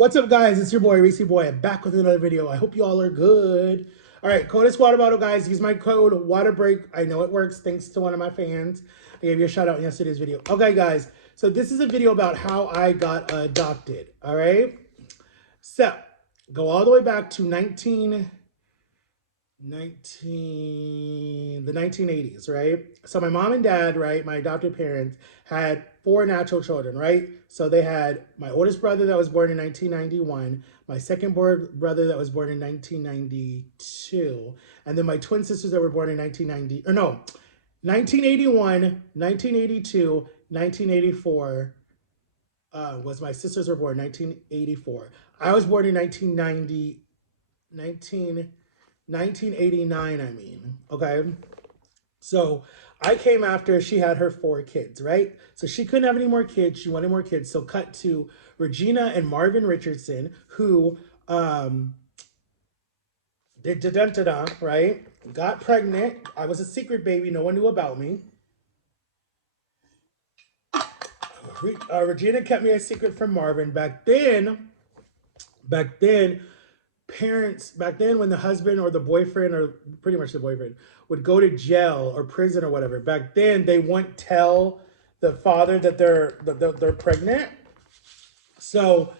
What's up, guys? It's your boy, Racy Boy. I'm back with another video. I hope you all are good. All right, Codus Water Bottle, guys. Use my code WATERBREAK. I know it works thanks to one of my fans. I gave you a shout out in yesterday's video. Okay, guys. So this is a video about how I got adopted. All right. So go all the way back to the 1980s, right? So my mom and dad, right, my adopted parents, had four natural children, right? So they had my oldest brother that was born in 1991, my second brother that was born in 1992, and then my twin sisters that were born in 1990, or no, 1981, 1982, 1984 was my sisters were born 1984. I was born in 1990, 1989, I mean, okay? So I came after she had her four kids, right? So she couldn't have any more kids. She wanted more kids. So cut to Regina and Marvin Richardson, who did da right? Got pregnant. I was a secret baby. No one knew about me. Regina kept me a secret from Marvin. Back then, parents back then when the husband or the boyfriend or pretty much the boyfriend would go to jail or prison or whatever, back then they wouldn't tell the father that they're pregnant. So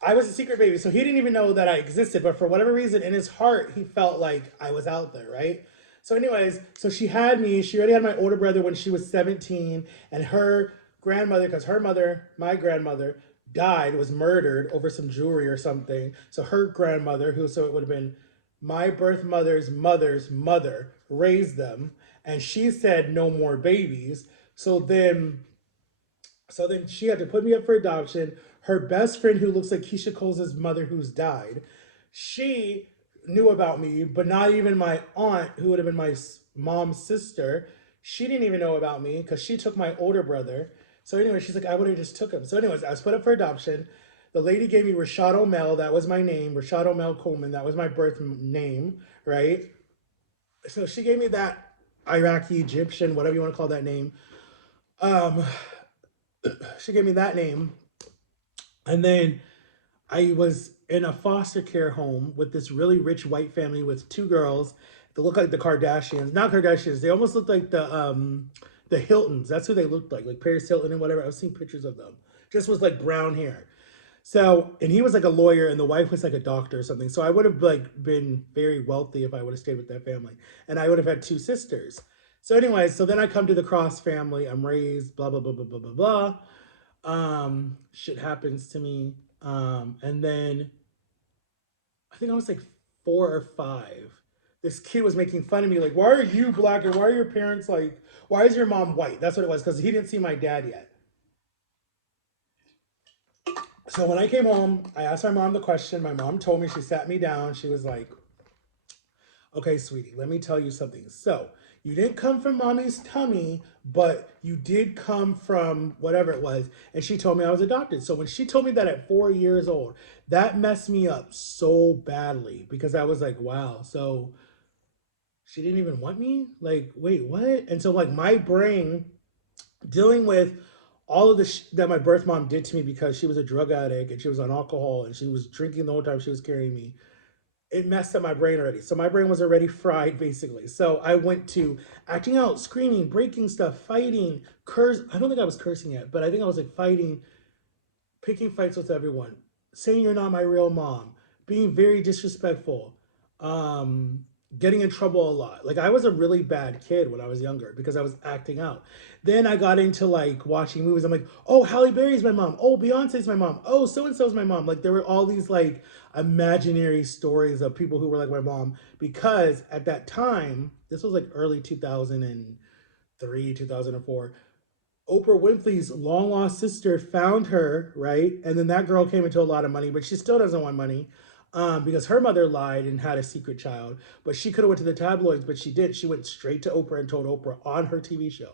I was a secret baby, so he didn't even know that I existed, but for whatever reason in his heart he felt like I was out there, right? So anyways, so she had me. She already had my older brother when she was 17, and her grandmother, because her mother, my grandmother, died, was murdered over some jewelry or something. So her grandmother, who so it would have been my birth mother's mother, raised them, and she said no more babies. So then she had to put me up for adoption. Her best friend, who looks like Keisha Cole's mother, who's died, she knew about me, but not even my aunt, who would have been my mom's sister. She didn't even know about me because she took my older brother. So anyway, she's like, I would have just took him. So anyways, I was put up for adoption. The lady gave me Rashad O'Mel. That was my name. Rashad O'Mel Coleman. That was my birth name, right? So she gave me that Iraqi, Egyptian, whatever you want to call that name. Um, she gave me that name. And then I was in a foster care home with this really rich white family with two girls that look like the Kardashians. Not Kardashians. They almost looked like the Hiltons. That's who they looked like Paris Hilton and whatever. I've seen pictures of them. Just was like brown hair. So, and he was like a lawyer and the wife was like a doctor or something. So I would have like been very wealthy if I would have stayed with that family. And I would have had two sisters. So anyways, so then I come to the Cross family. I'm raised, blah, blah, blah, blah, blah, blah, blah. Shit happens to me. And then I think I was like 4 or 5. This kid was making fun of me, like, why are you black and why are your parents like, why is your mom white? That's what it was, because he didn't see my dad yet. So when I came home, I asked my mom the question. My mom told me, she sat me down. She was like, okay, sweetie, let me tell you something. So you didn't come from mommy's tummy, but you did come from whatever it was. And she told me I was adopted. So when she told me that at 4 years old, that messed me up so badly because I was like, wow, so she didn't even want me? Like, wait, what? And so, like, my brain dealing with all of the that my birth mom did to me because she was a drug addict and she was on alcohol and she was drinking the whole time she was carrying me, it messed up my brain already. So my brain was already fried basically. So I went to acting out, screaming, breaking stuff, fighting, curse. I don't think I was cursing yet, but I think I was like fighting, picking fights with everyone, saying you're not my real mom, being very disrespectful, um, getting in trouble a lot. Like I was a really bad kid when I was younger because I was acting out. Then I got into like watching movies. I'm like, oh, Halle Berry's my mom. Oh, Beyonce's my mom. Oh, so and so's my mom. Like there were all these like imaginary stories of people who were like my mom because at that time, this was like early 2003, 2004. Oprah Winfrey's long lost sister found her, right? And then that girl came into a lot of money, but she still doesn't want money because her mother lied and had a secret child. But she could have went to the tabloids, but she did. She went straight to Oprah and told Oprah on her TV show.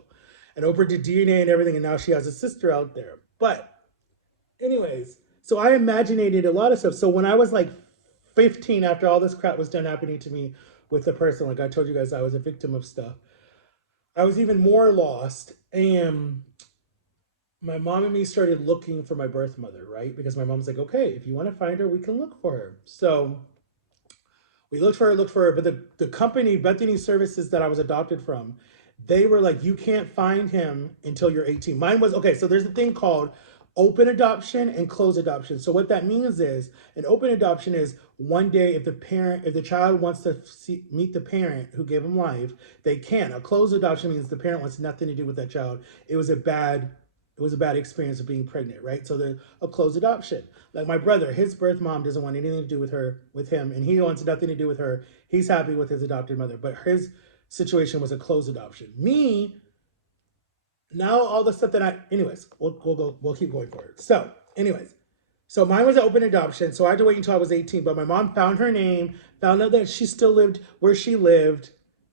And Oprah did DNA and everything, and now she has a sister out there. But anyways, so I imaginated a lot of stuff. So when I was like 15, after all this crap was done happening to me with the person, like I told you guys, I was a victim of stuff. I was even more lost. And my mom and me started looking for my birth mother, right? Because my mom's like, okay, if you want to find her, we can look for her. So we looked for her, but the company, Bethany Services, that I was adopted from, they were like, you can't find him until you're 18. Mine was, okay, so there's a thing called open adoption and closed adoption. So what that means is an open adoption is one day if the child wants to meet the parent who gave him life, they can. A closed adoption means the parent wants nothing to do with that child. It was a bad experience of being pregnant, right? So they're a closed adoption. Like my brother, his birth mom doesn't want anything to do with him, and he wants nothing to do with her. He's happy with his adopted mother, but his situation was a closed adoption. Me, now all the stuff that anyways, we'll keep going forward. So, anyways, so mine was an open adoption, so I had to wait until I was 18. But my mom found her name, found out that she still lived where she lived,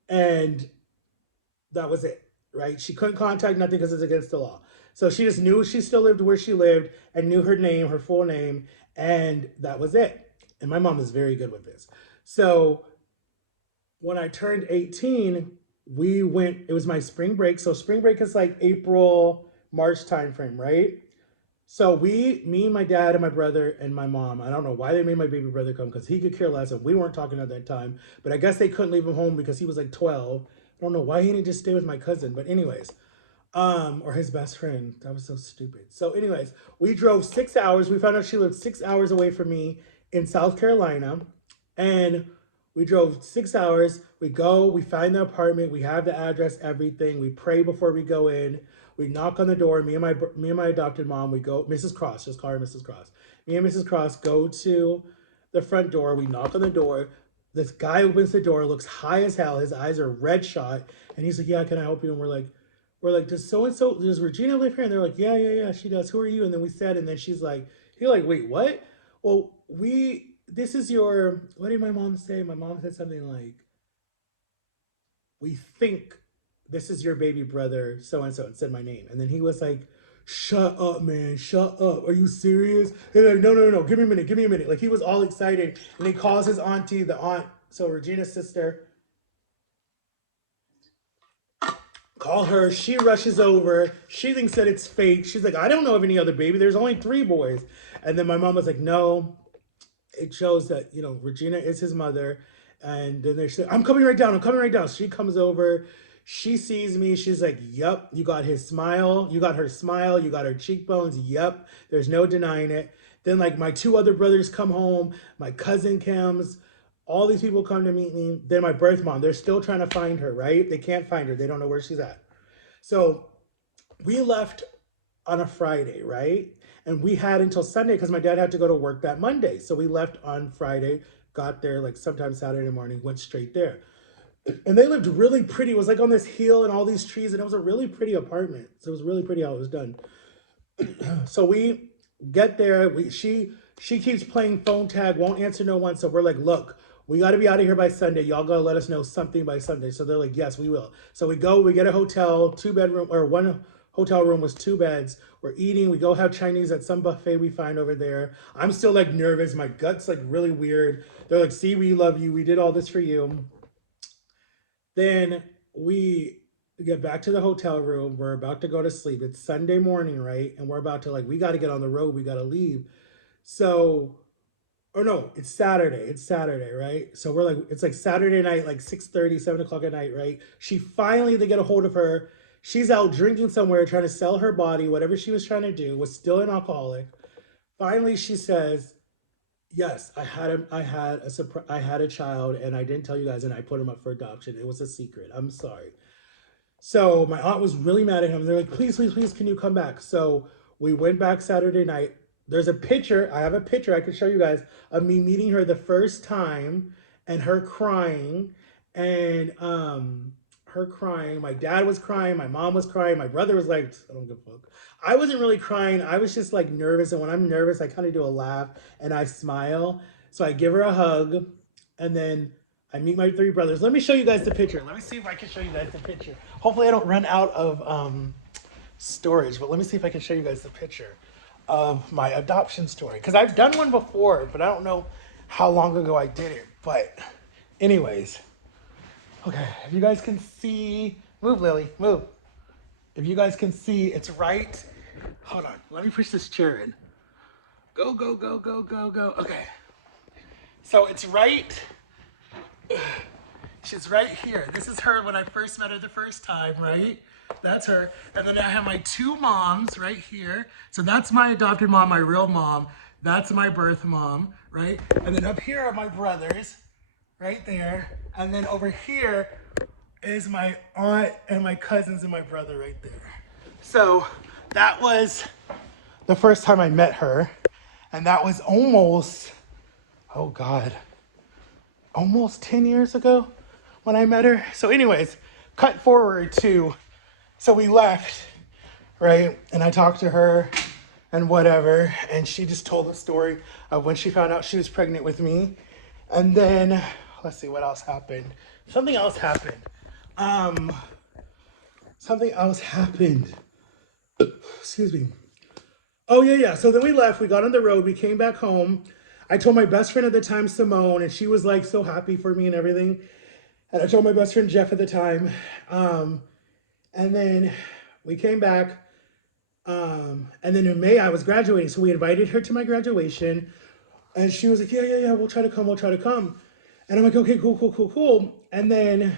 and that was it, right? She couldn't contact nothing because it's against the law. So she just knew she still lived where she lived and knew her name, her full name, and that was it. And my mom is very good with this. So when I turned 18, we went, it was my spring break. So spring break is like April, March timeframe, right? So me, my dad, and my brother, and my mom, I don't know why they made my baby brother come because he could care less and we weren't talking at that time. But I guess they couldn't leave him home because he was like 12. I don't know why he didn't just stay with my cousin. But anyways, or his best friend. That was so stupid. So anyways, we drove 6 hours. We found out she lived 6 hours away from me in South Carolina. And we drove 6 hours. We go, we find the apartment, we have the address, everything. We pray before we go in. We knock on the door. Me and my adopted mom, we go, Mrs. Cross, just call her Mrs. Cross. Me and Mrs. Cross go to the front door. We knock on the door. This guy opens the door, looks high as hell. His eyes are red shot. And he's like, yeah, can I help you? And we're like, does so-and-so, does Regina live here? And they're like, yeah, she does. Who are you? And then we said, and then she's like, you're like, wait, what? Well, this is your, what did my mom say? My mom said something like, we think this is your baby brother, so-and-so, and said my name. And then he was like, shut up, man, shut up. Are you serious? And like, no, give me a minute. Like he was all excited. And he calls his auntie, the aunt, so Regina's sister, call her. She rushes over. She thinks that it's fake. She's like, I don't know of any other baby. There's only 3 boys. And then my mom was like, no, it shows that, Regina is his mother. And then she's like, I'm coming right down. She comes over. She sees me. She's like, yep, you got his smile. You got her smile. You got her cheekbones. Yep. There's no denying it. Then like my 2 other brothers come home. My cousin comes. All these people come to meet me. Then my birth mom, they're still trying to find her, right? They can't find her. They don't know where she's at. So we left on a Friday, right? And we had until Sunday because my dad had to go to work that Monday. So we left on Friday, got there like sometime Saturday morning, went straight there. And they lived really pretty. It was like on this hill and all these trees, and it was a really pretty apartment. So it was really pretty how it was done. So we get there. She keeps playing phone tag, won't answer no one. So we're like, look, we got to be out of here by Sunday. Y'all got to let us know something by Sunday. So they're like, yes, we will. So we go, we get a hotel, 2-bedroom, or one hotel room was 2 beds. We're eating. We go have Chinese at some buffet we find over there. I'm still like nervous. My gut's like really weird. They're like, see, we love you. We did all this for you. Then we get back to the hotel room. We're about to go to sleep. It's Sunday morning, right? And we're about to we got to get on the road. We got to leave. So, or no, it's Saturday. It's Saturday, right? So we're like, it's like Saturday night, like 6:30, 7 o'clock at night, right? They get a hold of her. She's out drinking somewhere, trying to sell her body. Whatever she was trying to do, was still an alcoholic. Finally, she says, yes, I had a child and I didn't tell you guys and I put him up for adoption. It was a secret. I'm sorry. So my aunt was really mad at him. They're like, please, can you come back? So we went back Saturday night. There's a picture. I have a picture I could show you guys of me meeting her the first time and her crying. And her crying. My dad was crying. My mom was crying. My brother was like, I don't give a fuck. I wasn't really crying. I was just like nervous. And when I'm nervous, I kind of do a laugh and I smile. So I give her a hug and then I meet my 3 brothers. Let me show you guys the picture. Let me see if I can show you guys the picture. Hopefully I don't run out of storage, but let me see if I can show you guys the picture of my adoption story. Because I've done one before, but I don't know how long ago I did it. But anyways, okay, if you guys can see, move Lily, move. If you guys can see, it's right Hold on. Let me push this chair in. Go, go, go, go, go, go. Okay. So it's right. She's right here. This is her when I first met her the first time, right? That's her. And then I have my two moms right here. So that's my adopted mom, my real mom. That's my birth mom, right? And then up here are my brothers, right there. And then over here is my aunt and my cousins and my brother right there. So that was the first time I met her. And that was almost, oh God, almost 10 years ago when I met her. So anyways, cut forward to, so we left, right? And I talked to her and whatever. And she just told the story of when she found out she was pregnant with me. And then, let's see what else happened. Something else happened. Something else happened. Excuse me. Oh, yeah. So then we left. We got on the road. We came back home. I told my best friend at the time, Simone, and she was like so happy for me and everything. And I told my best friend, Jeff, at the time. And then we came back. And then in May, I was graduating. So we invited her to my graduation. And she was like, yeah, we'll try to come. And I'm like, okay, cool. And then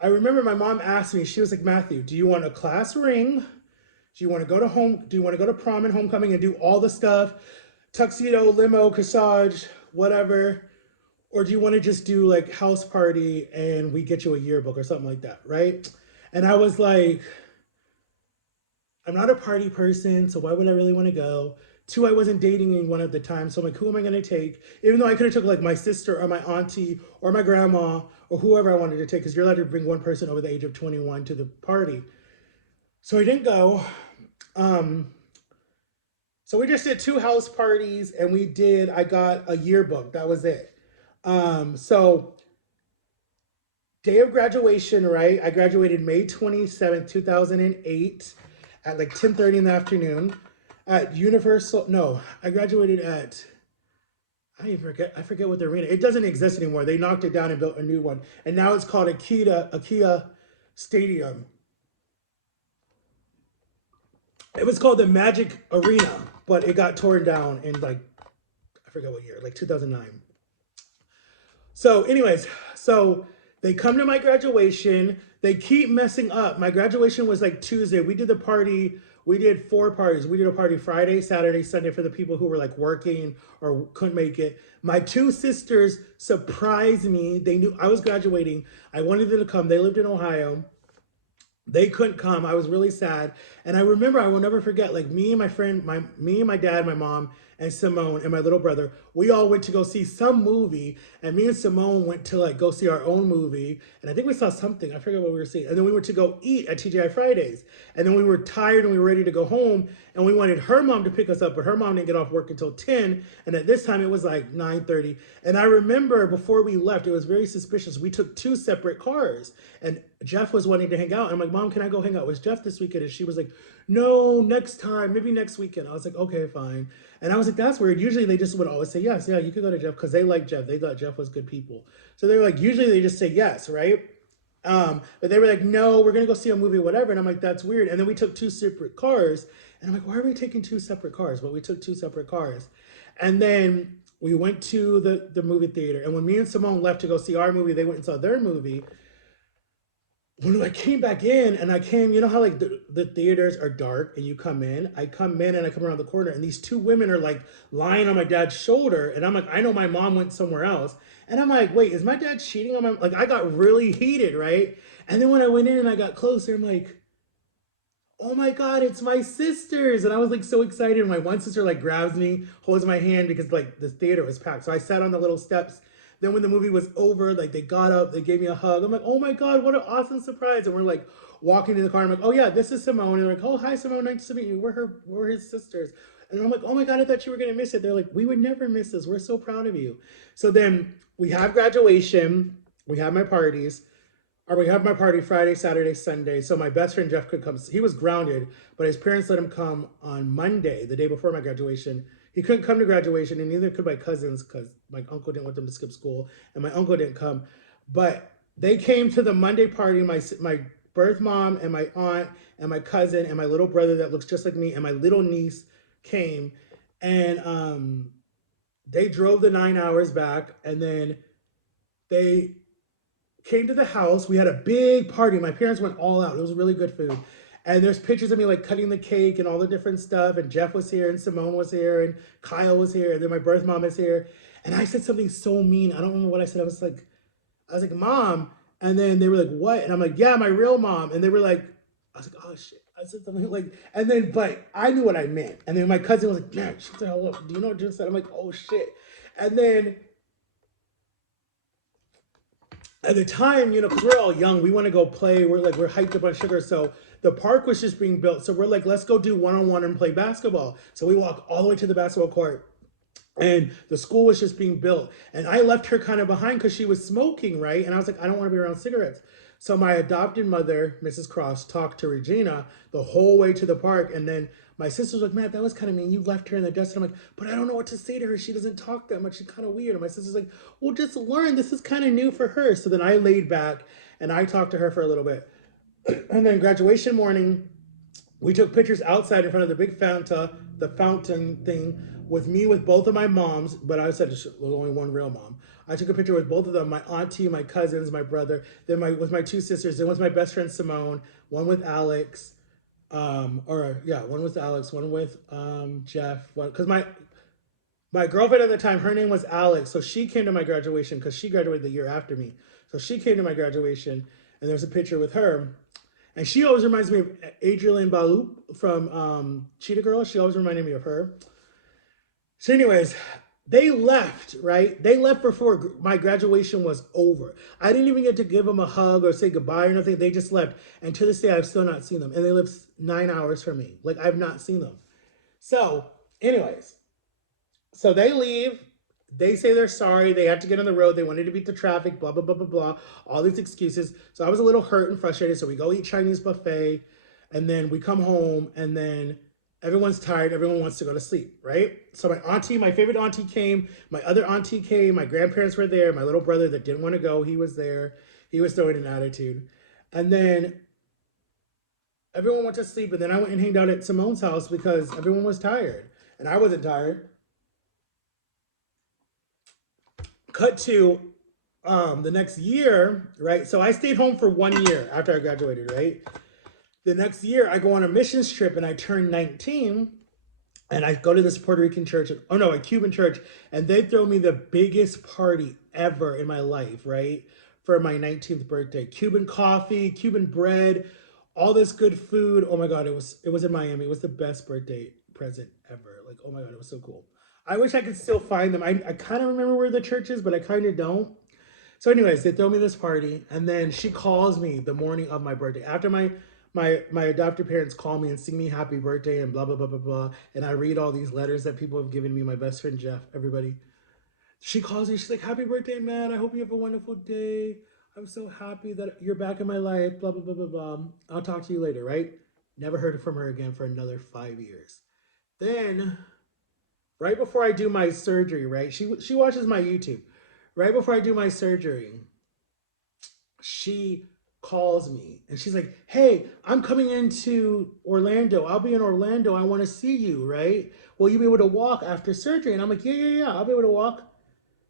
I remember my mom asked me, she was like, Matthew, do you want a class ring? Do you want to go to home? Do you want to go to prom and homecoming and do all the stuff? Tuxedo, limo, corsage, whatever. Or do you want to just do like house party and we get you a yearbook or something like that, right? And I was like, I'm not a party person, so why would I really want to go? Two, I wasn't dating anyone at the time, so I'm like, who am I going to take? Even though I could have took like my sister or my auntie or my grandma or whoever I wanted to take, because you're allowed to bring one person over the age of 21 to the party. So I didn't go. So we just did 2 house parties and I got a yearbook. That was it. So day of graduation, right? I graduated May 27th, 2008 at like 10:30 in the afternoon at Universal. No, I graduated at, I forget what the arena. It doesn't exist anymore. They knocked it down and built a new one. And now it's called Kia Stadium. It was called the Magic Arena, but it got torn down in like, I forget what year, like 2009. So anyways, so they come to my graduation. They keep messing up. My graduation was like Tuesday. We did the party. We did 4 parties. We did a party Friday, Saturday, Sunday for the people who were like working or couldn't make it. My 2 sisters surprised me. They knew I was graduating. I wanted them to come. They lived in Ohio. They couldn't come. I was really sad. And I remember, I will never forget, like me and my friend, me and my dad, my mom, and Simone and my little brother, we all went to go see some movie. And me and Simone went to like go see our own movie. And I think we saw something. I forget what we were seeing. And then we went to go eat at TGI Fridays. And then we were tired and we were ready to go home. And we wanted her mom to pick us up, but her mom didn't get off work until 10. And at this time it was like 9:30. And I remember before we left, it was very suspicious. We took 2 separate cars. And Jeff was wanting to hang out. I'm like, Mom, can I go hang out with Jeff this weekend? And she was like, no, next time, maybe next weekend. I was like, okay, fine. And I was like, that's weird. Usually they just would always say yes. Yeah, you could go to Jeff because they like Jeff. They thought Jeff was good people. So they were like, usually they just say yes, right? But they were like, no, we're going to go see a movie, whatever. And I'm like, that's weird. And then we took 2 separate cars. And I'm like, why are we taking 2 separate cars? But we took 2 separate cars. And then we went to the movie theater. And when me and Simone left to go see our movie, they went and saw their movie. When I came back in and I came, you know how like the theaters are dark and you come in? I come in and I come around the corner and these 2 women are like lying on my dad's shoulder. And I'm like, I know my mom went somewhere else. And I'm like, wait, is my dad cheating on my, like I got really heated, right? And then when I went in and I got closer, I'm like, oh my God, it's my sisters. And I was like so excited. And my one sister like grabs me, holds my hand because like the theater was packed. So I sat on the little steps. Then when the movie was over, like they got up, they gave me a hug. I'm like, oh my God, what an awesome surprise. And we're like walking to the car. I'm like, oh yeah, this is Simone. And they're like, oh, hi Simone, nice to meet you. We're his sisters. And I'm like, oh my God, I thought you were gonna miss it. They're like, we would never miss this. We're so proud of you. So then we have graduation, we have my parties, or we have my party Friday, Saturday, Sunday. So my best friend Jeff could come. He was grounded, but his parents let him come on Monday, the day before my graduation. He couldn't come to graduation, and neither could my cousins because my uncle didn't want them to skip school, and my uncle didn't come. But they came to the Monday party. My birth mom and my aunt and my cousin and my little brother that looks just like me and my little niece came, and they drove the 9 hours back, and then they came to the house. We had a big party. My parents went all out. It was really good food. And there's pictures of me like cutting the cake and all the different stuff. And Jeff was here and Simone was here and Kyle was here. And then my birth mom is here. And I said something so mean. I don't remember what I said. I was like, Mom. And then they were like, what? And I'm like, yeah, my real mom. And they were like, I was like, oh shit. I said something like, and then, but I knew what I meant. And then my cousin was like, man, shut the hell up. Do you know what Jen said? I'm like, oh shit. And then at the time, you know, because we're all young, we want to go play. We're hyped up on sugar. So the park was just being built. So we're like, let's go do one-on-one and play basketball. So we walk all the way to the basketball court. And the school was just being built. And I left her kind of behind because she was smoking, right? And I was like, I don't want to be around cigarettes. So my adopted mother, Mrs. Cross, talked to Regina the whole way to the park. And then my sister's like, Matt, that was kind of mean. You left her in the dust. And I'm like, but I don't know what to say to her. She doesn't talk that much. She's kind of weird. And my sister's like, well, just learn. This is kind of new for her. So then I laid back and I talked to her for a little bit. And then graduation morning, we took pictures outside in front of the big fountain thing, with me with both of my moms, but I said there's only one real mom. I took a picture with both of them, my auntie, my cousins, my brother, then with my two sisters, then with my best friend Simone, one with Alex, one with Alex, one with Jeff, because my girlfriend at the time, her name was Alex, so she came to my graduation because she graduated the year after me. So she came to my graduation, and there's a picture with her. And she always reminds me of Adrienne Baloup from Cheetah Girl. She always reminded me of her. So anyways, they left, right? They left before my graduation was over. I didn't even get to give them a hug or say goodbye or nothing. They just left. And to this day, I've still not seen them. And they live 9 hours from me. Like, I've not seen them. So anyways, so they leave. They say they're sorry. They had to get on the road. They wanted to beat the traffic, blah, blah, blah, blah, blah. All these excuses. So I was a little hurt and frustrated. So we go eat Chinese buffet. And then we come home. And then everyone's tired. Everyone wants to go to sleep, right? So my favorite auntie came. My other auntie came. My grandparents were there. My little brother that didn't want to go, he was there. He was throwing an attitude. And then everyone went to sleep. And then I went and hanged out at Simone's house because everyone was tired. And I wasn't tired. Cut to the next year, right? So I stayed home for 1 year after I graduated, right? The next year, I go on a missions trip and I turn 19 and I go to this Puerto Rican church, a Cuban church, and they throw me the biggest party ever in my life, right? For my 19th birthday. Cuban coffee, Cuban bread, all this good food. Oh my God, it was in Miami. It was the best birthday present ever. Like, oh my God, it was so cool. I wish I could still find them. I kind of remember where the church is, but I kind of don't. So anyways, they throw me this party, and then she calls me the morning of my birthday. After my adopted parents call me and sing me happy birthday and blah, blah, blah, blah, blah. And I read all these letters that people have given me, my best friend Jeff, everybody. She calls me, she's like, happy birthday, man. I hope you have a wonderful day. I'm so happy that you're back in my life, blah, blah, blah, blah, blah. I'll talk to you later, right? Never heard from her again for another 5 years. Then right before I do my surgery, right? She watches my YouTube. Right before I do my surgery, she calls me and she's like, hey, I'm coming into Orlando. I'll be in Orlando. I want to see you, right? Will you be able to walk after surgery? And I'm like, yeah, I'll be able to walk.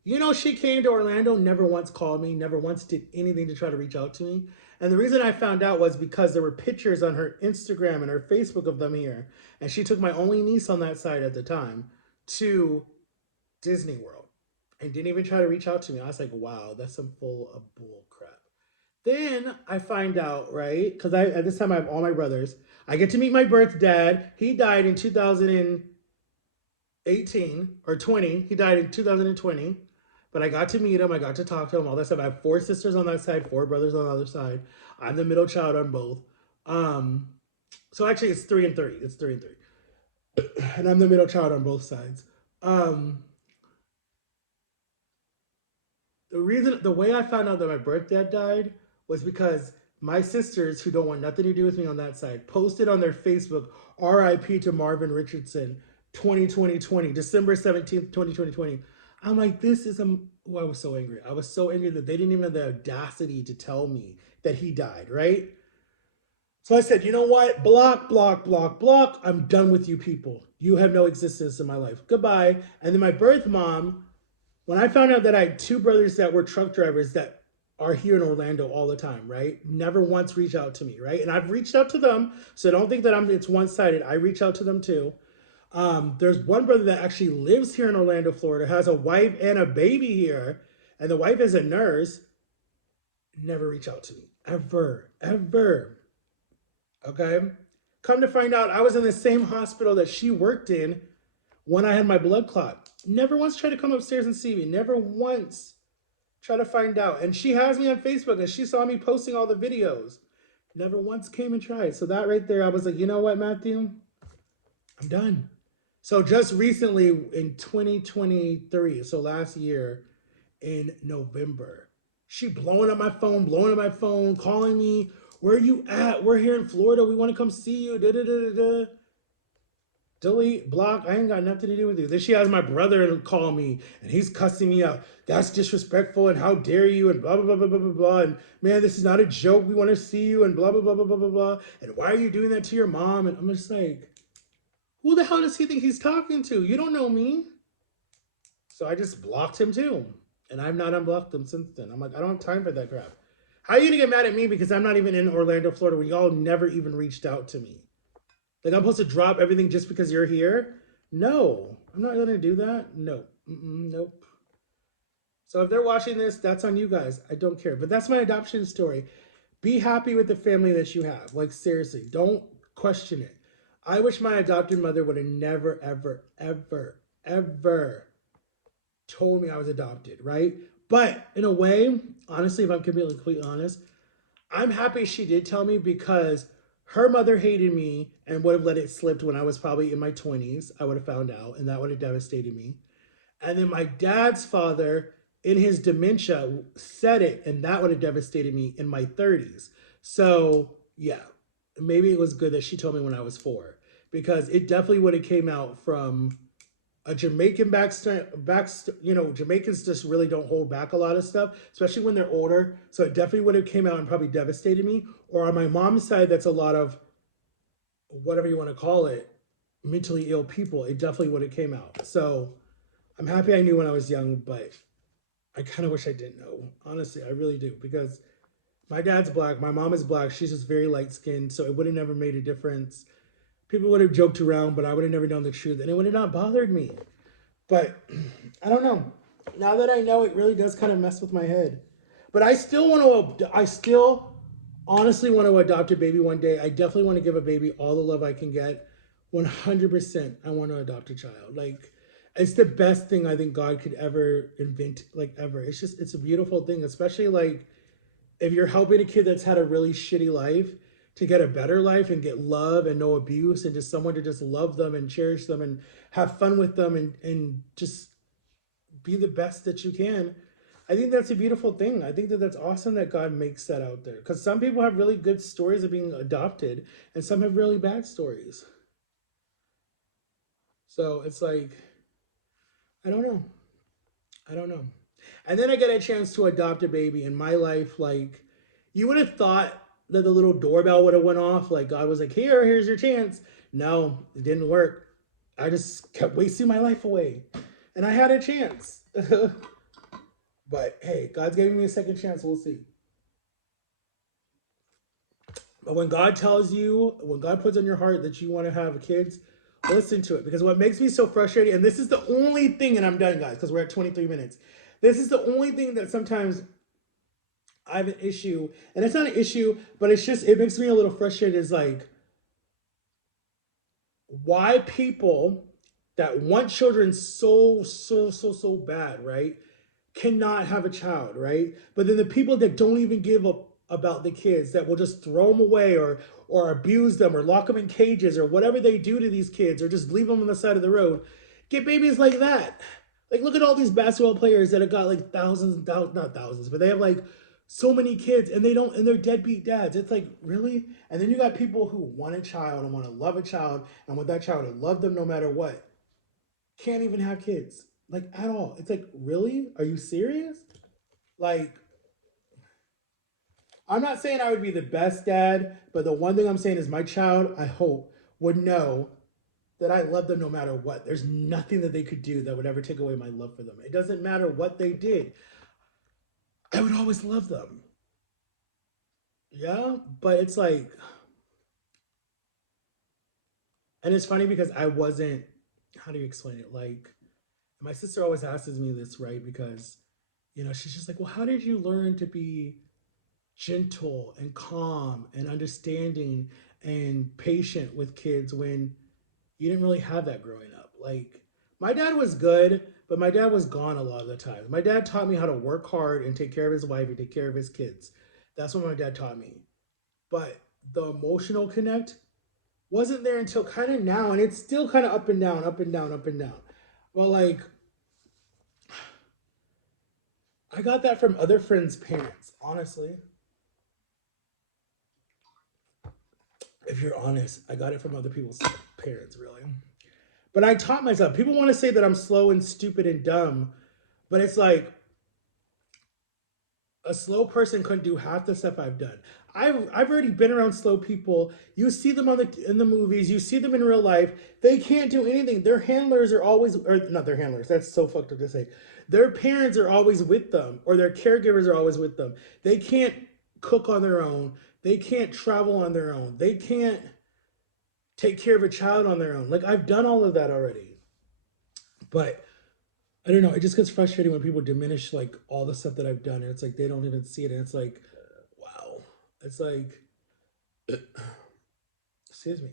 You know, she came to Orlando, never once called me, never once did anything to try to reach out to me. And the reason I found out was because there were pictures on her Instagram and her Facebook of them here. And she took my only niece on that side at the time to Disney World and didn't even try to reach out to me. I was like, wow, that's some full of bull crap. Then I find out, right? Because at this time I have all my brothers. I get to meet my birth dad. He died in 2018 or 20. He died in 2020. But I got to meet him. I got to talk to him, all that stuff. I have 4 sisters on that side, 4 brothers on the other side. I'm the middle child on both. So actually it's 3 and 3. It's 3 and 3. And I'm the middle child on both sides. The way I found out that my birth dad died was because my sisters, who don't want nothing to do with me on that side, posted on their Facebook, RIP to Marvin Richardson, 2020, December 17th, 2020. I'm like, I was so angry. I was so angry that they didn't even have the audacity to tell me that he died, right? So I said, you know what? Block, block, block, block. I'm done with you people. You have no existence in my life. Goodbye. And then my birth mom, when I found out that I had two brothers that were truck drivers that are here in Orlando all the time, right? Never once reached out to me, right? And I've reached out to them, so don't think that it's one sided. I reach out to them too. There's one brother that actually lives here in Orlando, Florida, has a wife and a baby here, and the wife is a nurse. Never reach out to me ever, ever. Okay. Come to find out, I was in the same hospital that she worked in when I had my blood clot. Never once tried to come upstairs and see me. Never once try to find out. And she has me on Facebook and she saw me posting all the videos. Never once came and tried. So that right there, I was like, you know what, Matthew? I'm done. So just recently in 2023, so last year in November, she blowing up my phone, calling me, where are you at? We're here in Florida. We want to come see you. Da, da, da, da, da. Delete, block. I ain't got nothing to do with you. Then she has my brother call me and he's cussing me out. That's disrespectful and how dare you and blah, blah, blah, blah, blah, blah, blah. And man, this is not a joke. We want to see you and blah, blah, blah, blah, blah, blah, blah. And why are you doing that to your mom? And I'm just like, who the hell does he think he's talking to? You don't know me. So I just blocked him too. And I've not unblocked him since then. I'm like, I don't have time for that crap. How are you gonna get mad at me because I'm not even in Orlando, Florida, where y'all never even reached out to me? Like I'm supposed to drop everything just because you're here? No, I'm not gonna do that. No, nope. So if they're watching this, that's on you guys. I don't care. But that's my adoption story. Be happy with the family that you have. Like seriously, don't question it. I wish my adopted mother would have never, ever, ever, ever told me I was adopted, right? But in a way, honestly, if I'm completely honest, I'm happy she did tell me because her mother hated me and would have let it slip when I was probably in my 20s. I would have found out, and that would have devastated me. And then my dad's father, in his dementia, said it, and that would have devastated me in my 30s. So, yeah, maybe it was good that she told me when I was 4 because it definitely would have came out from a Jamaican Jamaicans just really don't hold back a lot of stuff, especially when they're older. So it definitely would have came out and probably devastated me. Or on my mom's side, that's a lot of whatever you want to call it, mentally ill people. It definitely would have came out. So I'm happy I knew when I was young, but I kind of wish I didn't know. Honestly, I really do because my dad's black, my mom is black. She's just very light skinned, so it would have never made a difference. People would have joked around, but I would have never known the truth, and it would have not bothered me. But I don't know. Now that I know, it really does kind of mess with my head. But I still want to. I still honestly want to adopt a baby one day. I definitely want to give a baby all the love I can get. 100%. I want to adopt a child. Like it's the best thing I think God could ever invent. Like ever. It's a beautiful thing, especially like if you're helping a kid that's had a really shitty life to get a better life and get love and no abuse and just someone to just love them and cherish them and have fun with them and just be the best that you can. I think that's a beautiful thing. I think that that's awesome that God makes that out there because some people have really good stories of being adopted and some have really bad stories. So it's like, I don't know. I don't know. And then I get a chance to adopt a baby in my life. Like, you would have thought that the little doorbell would have went off. Like, God was like, here's your chance. No, it didn't work. I just kept wasting my life away. And I had a chance. But hey, God's giving me a second chance. We'll see. But when God tells you, when God puts on your heart that you want to have kids, listen to it. Because what makes me so frustrated, and this is the only thing, and I'm done, guys, because we're at 23 minutes. This is the only thing that sometimes I have an issue, and it's not an issue, but it's just, it makes me a little frustrated is like, why people that want children so bad, right, cannot have a child, right? But then the people that don't even give up about the kids that will just throw them away or abuse them or lock them in cages or whatever they do to these kids or just leave them on the side of the road, get babies like that. Like look at all these basketball players that have got like thousands and thousands, not thousands, but they have like so many kids and they don't and they're deadbeat dads. It's like, really? And then you got people who want a child and want to love a child and want that child to love them no matter what. Can't even have kids. Like at all. It's like, really? Are you serious? Like, I'm not saying I would be the best dad, but the one thing I'm saying is my child, I hope, would know that I love them no matter what. There's nothing that they could do that would ever take away my love for them. It doesn't matter what they did. I would always love them. Yeah, but it's like, and it's funny because I wasn't, how do you explain it? Like, my sister always asks me this, right? Because, she's just like, well, how did you learn to be gentle and calm and understanding and patient with kids when you didn't really have that growing up? Like, my dad was good, but my dad was gone a lot of the time. My dad taught me how to work hard and take care of his wife and take care of his kids. That's what my dad taught me. But the emotional connect wasn't there until kind of now, and it's still kind of up and down, up and down, up and down. Well, like, I got that from other friends' parents, honestly. If you're honest, I got it from other people's parents, really. But I taught myself. People want to say that I'm slow and stupid and dumb, but it's like a slow person couldn't do half the stuff I've done. I've already been around slow people. You see them in the movies. You see them in real life. They can't do anything. Their handlers are always, or not their handlers. That's so fucked up to say. Their parents are always with them, or their caregivers are always with them. They can't cook on their own. They can't travel on their own. They can't take care of a child on their own. Like, I've done all of that already. But I don't know. It just gets frustrating when people diminish like all the stuff that I've done, and it's like they don't even see it, and it's like, wow. It's like, excuse me.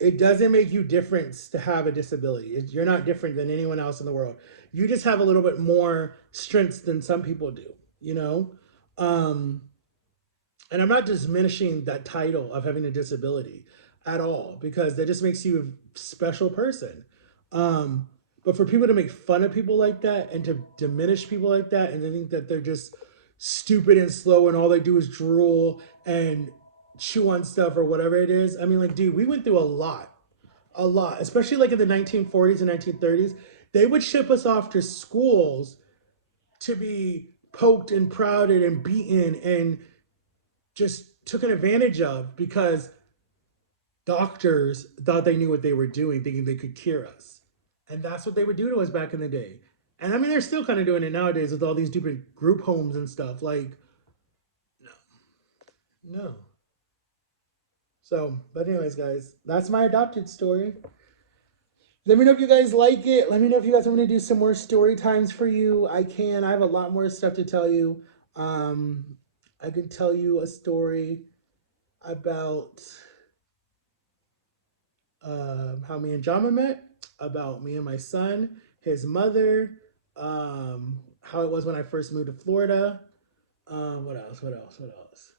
It doesn't make you different to have a disability. You're not different than anyone else in the world. You just have a little bit more strengths than some people do. You know, um, and I'm not diminishing that title of having a disability at all because that just makes you a special person. Um, but for people to make fun of people like that and to diminish people like that and to think that they're just stupid and slow and all they do is drool and chew on stuff or whatever it is. I mean, like, dude, we went through a lot, especially like in the 1940s and 1930s. They would ship us off to schools to be poked and prodded and beaten and just taken advantage of because doctors thought they knew what they were doing, thinking they could cure us. And that's what they would do to us back in the day. And I mean, they're still kind of doing it nowadays with all these different group homes and stuff. Like, no, no. So, but anyways, guys, that's my adopted story. Let me know if you guys like it. Let me know if you guys want me to do some more story times for you. I can. I have a lot more stuff to tell you. Um, I could tell you a story about how me and Jama met, about me and my son, his mother, how it was when I first moved to Florida. What else? What else? What else?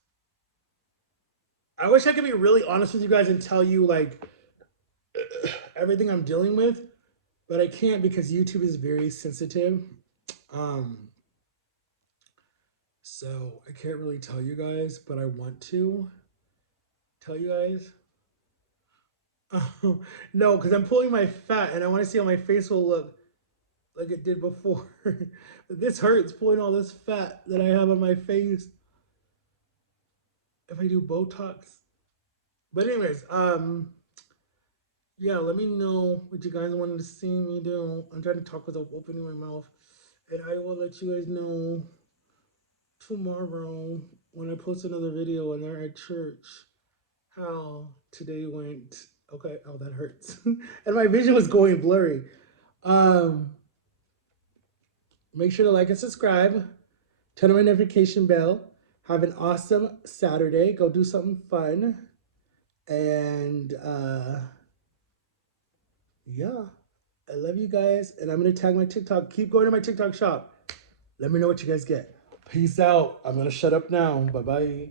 I wish I could be really honest with you guys and tell you like everything I'm dealing with, but I can't because YouTube is very sensitive. Um, so I can't really tell you guys, but I want to tell you guys. No, because I'm pulling my fat and I want to see how my face will look like it did before. This hurts pulling all this fat that I have on my face if I do Botox. But anyways, yeah, let me know what you guys wanted to see me do. I'm trying to talk without opening my mouth. And I will let you guys know tomorrow when I post another video and they're at church how today went. Okay, oh that hurts. And my vision was going blurry. Um, Make sure to like and subscribe. Turn on my notification bell. Have an awesome Saturday. Go do something fun. And yeah, I love you guys. And I'm going to tag my TikTok. Keep going to my TikTok shop. Let me know what you guys get. Peace out. I'm going to shut up now. Bye-bye.